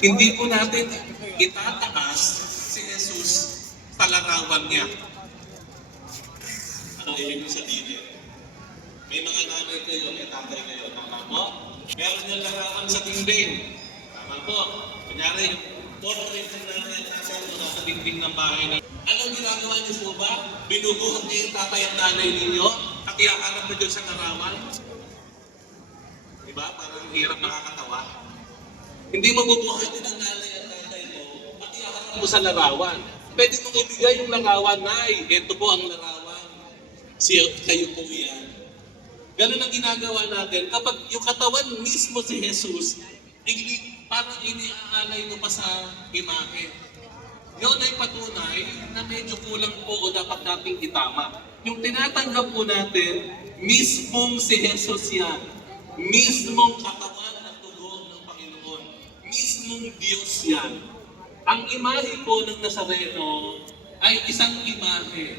Hindi po natin itataas si Jesus sa larawan niya. Ano ibig sabihin? May mga nanay kayo, may tatay kayo, tama po? Meron yung larawan sa dingding. Tama po. Kunyari, yung portrait ng nanay at tatay mo nasa dingding ng bahay niyo. Anong ginagawa niyo po ba? Binubuhat niyo yung tatay at nanay ninyo at iaharap mo dyan sa larawan. Diba? Parang hirap nakakatawa. Hindi mo bubuhatin ang nanay at tatay mo at iaharap mo sa larawan. Pwede mong ibigay yung larawan, Nay. Ito po ang larawan. Kayo po yan. Ganun ang ginagawa natin. Kapag yung katawan mismo si Jesus, parang iniaalay mo pa sa imahe. Yun ay patunay na medyo kulang po o dapat nating itama. Yung tinatanggap po natin, mismong si Jesus yan. Mismong katawan at tugo ng Panginoon. Mismong Diyos yan. Ang imahe po ng Nazareno ay isang imahe